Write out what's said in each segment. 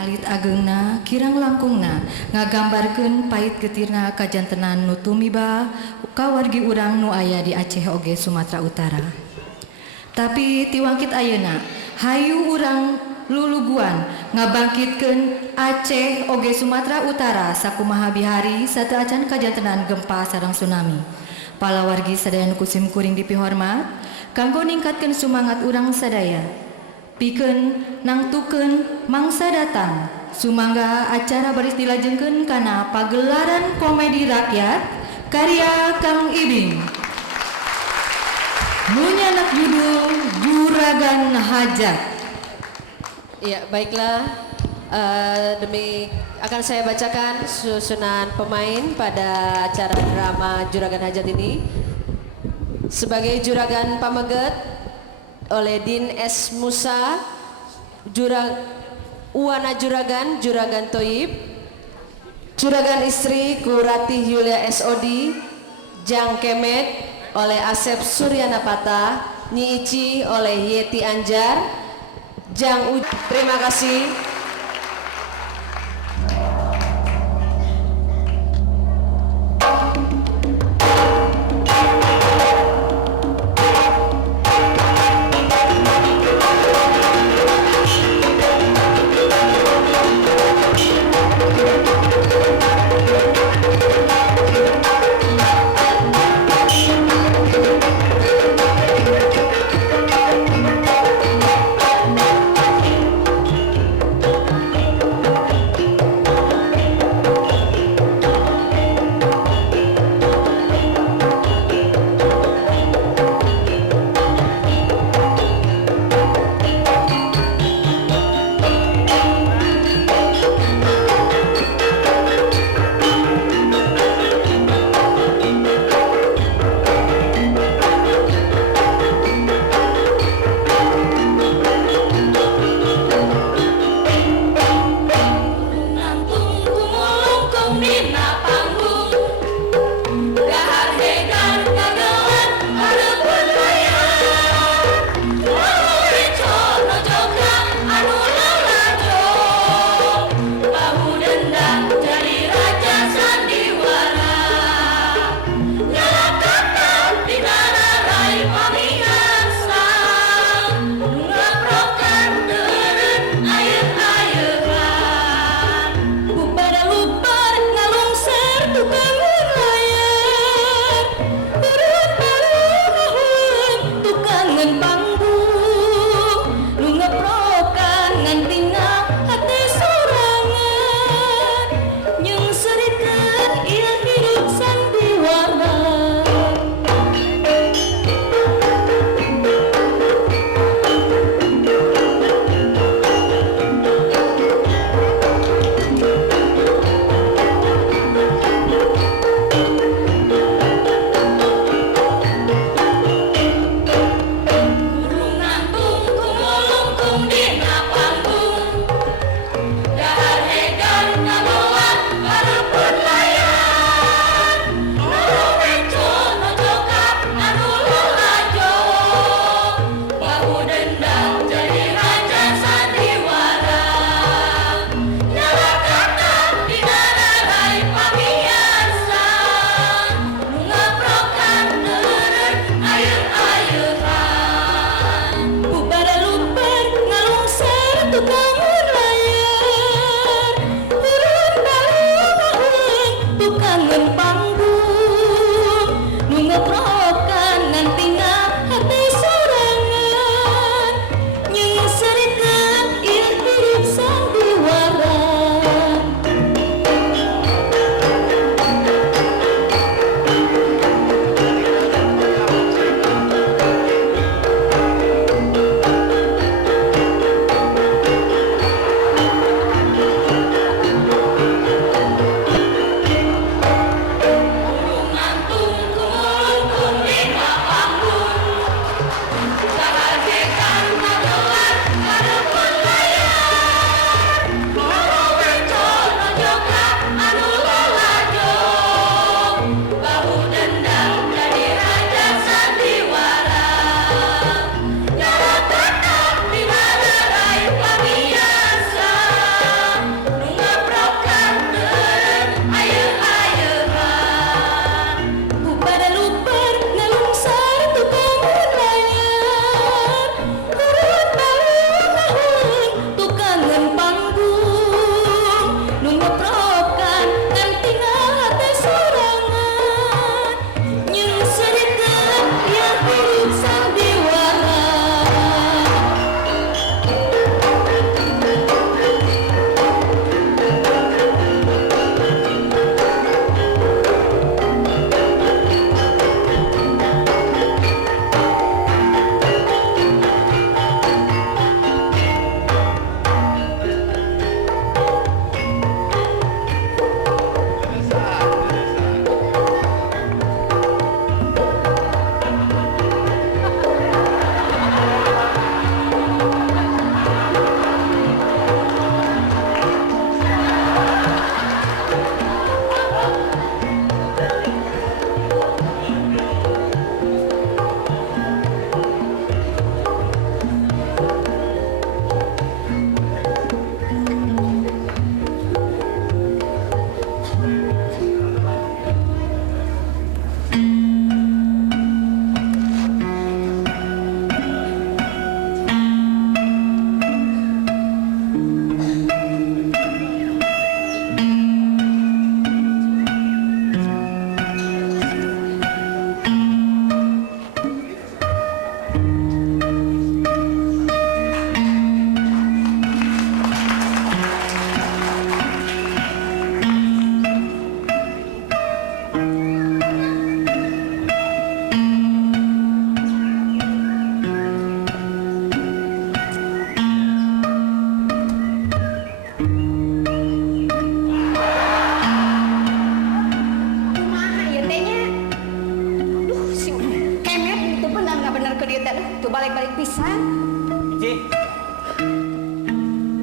alit agengna kirang langkungna ngagambarkeun pait getirna kajantenan nu tumiba ka wargi urang nu aya di Aceh oge Sumatera Utara. Tapi tiwangkit ayeuna hayu urang luluguan ngabangkitkeun Aceh oge Sumatera Utara sakumaha bihari sateu acan kajantenan gempa sareng tsunami. Palawargi sadaya nu kusim kuring dipihormat kanggo ningkatkeun sumangat urang sadaya pikeun nangtukeun mangsa datang sumangga acara baris dilajengkeun kana pagelaran komedi rakyat karya Kang Ibing nu nyanak judul Juragan Hajat. Ya, baiklah. Demi akan saya bacakan susunan pemain pada acara drama Juragan Hajat ini. Sebagai Juragan Pameget oleh Din S. Musa, Uwana Juragan, Juragan Toib, Juragan Istri Kurati Yulia S.O.D, Jang Kemet oleh Asep Suryanapata, Nyi Ici oleh Yeti Anjar, Jang Uj. Terima kasih.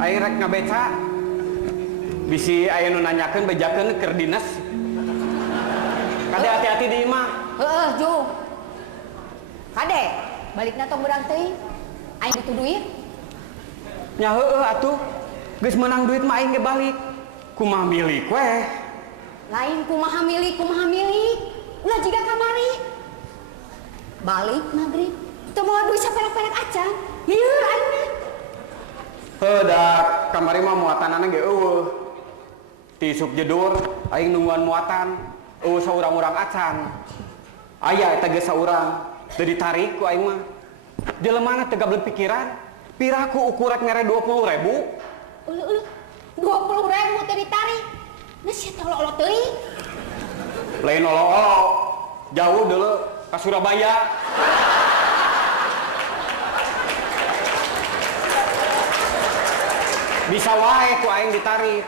Aing rek ngabeca. Bisi aya nu nanyakeun bejakeun keur dinas. Kade hati-hati di imah. Heeh, Ju. Kade, balikna tong urang teuing. Aing butuh duit. Nya heueuh atuh. Geus menang duit mah aing ge balik. Kumaha milik weh. Lain kumaha milik. Ulah jiga kamari. Balik maghrib. Teu moal duit saperak-perak acan. Ieu aingna. Heudak kamari mah muatanana ge eueuh. Ti sup jedur aing nungguan muatan. Eueuh saurang-urang acan. Aya eta ge saurang. Teu ditarik ku aing mah. Jelemana teu gablek pikiran. Piraku ukurek mere 20.000. Uluh, 20.000 teh ditarik. Nah sia teh olo-olo teuing. Lain olo-olo. Jauh dulu ke Surabaya. Bisa wae ku aing ditarik.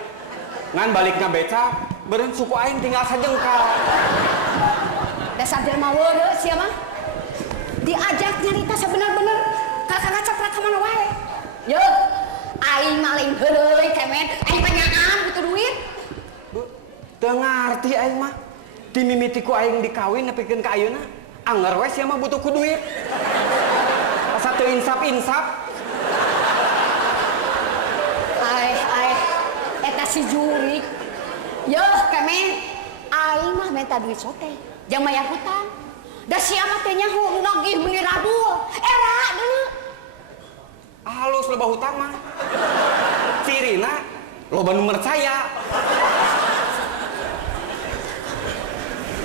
Ngan baliknya beca, beureun suku aing tinggal sajengkal. Dasar jelema weudeu sia mah. Diajak nyarita sabener-bener kakak caprak ka mana wae. Yeuh, aing mah lain heureuy kemen, aing panyaan butuh duit. Teu ngarti aing mah. Ti mimiti ku aing dikawin nepikeun ka ayeuna, anger we sia mah butuh ku duit. Asa teu insap-insap. Eta si jurik. Yeuh kemen, aing mah minta duit sote. Jang maya hutang. Da sia mah teh nyaho nagih meuni radul. Era deui. Halus loba hutang mah. Cirina loba nu percaya.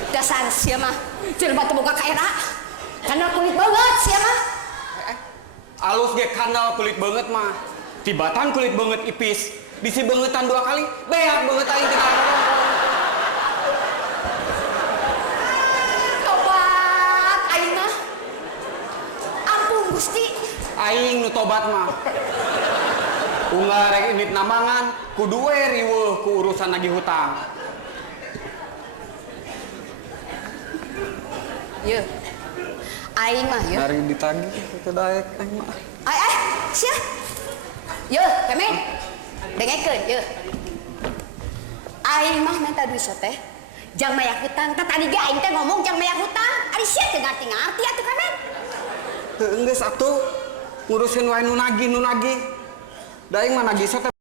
Dasar sia mah jelema teu boga ka era. Kana kulit banget sia mah. Alus ge kanal kulit banget mah. Tibatan kulit banget ipis. Bisi bangetan 2 kali, beak banget aing tinggal nongkrong. Tobat aing mah. Ampun Gusti. Aing nu tobat mah. Unggal rek indit namangan, kudu we riweuh ku urusan nagih hutang. Yeuh. Aing mah yeuh. Hari ditagih teu daek aing mah. Ai sia. Yeuh, kemen. Dengekeun yeuh. Aing mah minta duit teh. Jang maya hutang. Tadi ge aing teh ngomong jang maya hutang. Ari sia teu ngarti-ngarti atuh kemen. Heuh geus atuh ngurusin wae nu nagih. Da aing mah nagih teh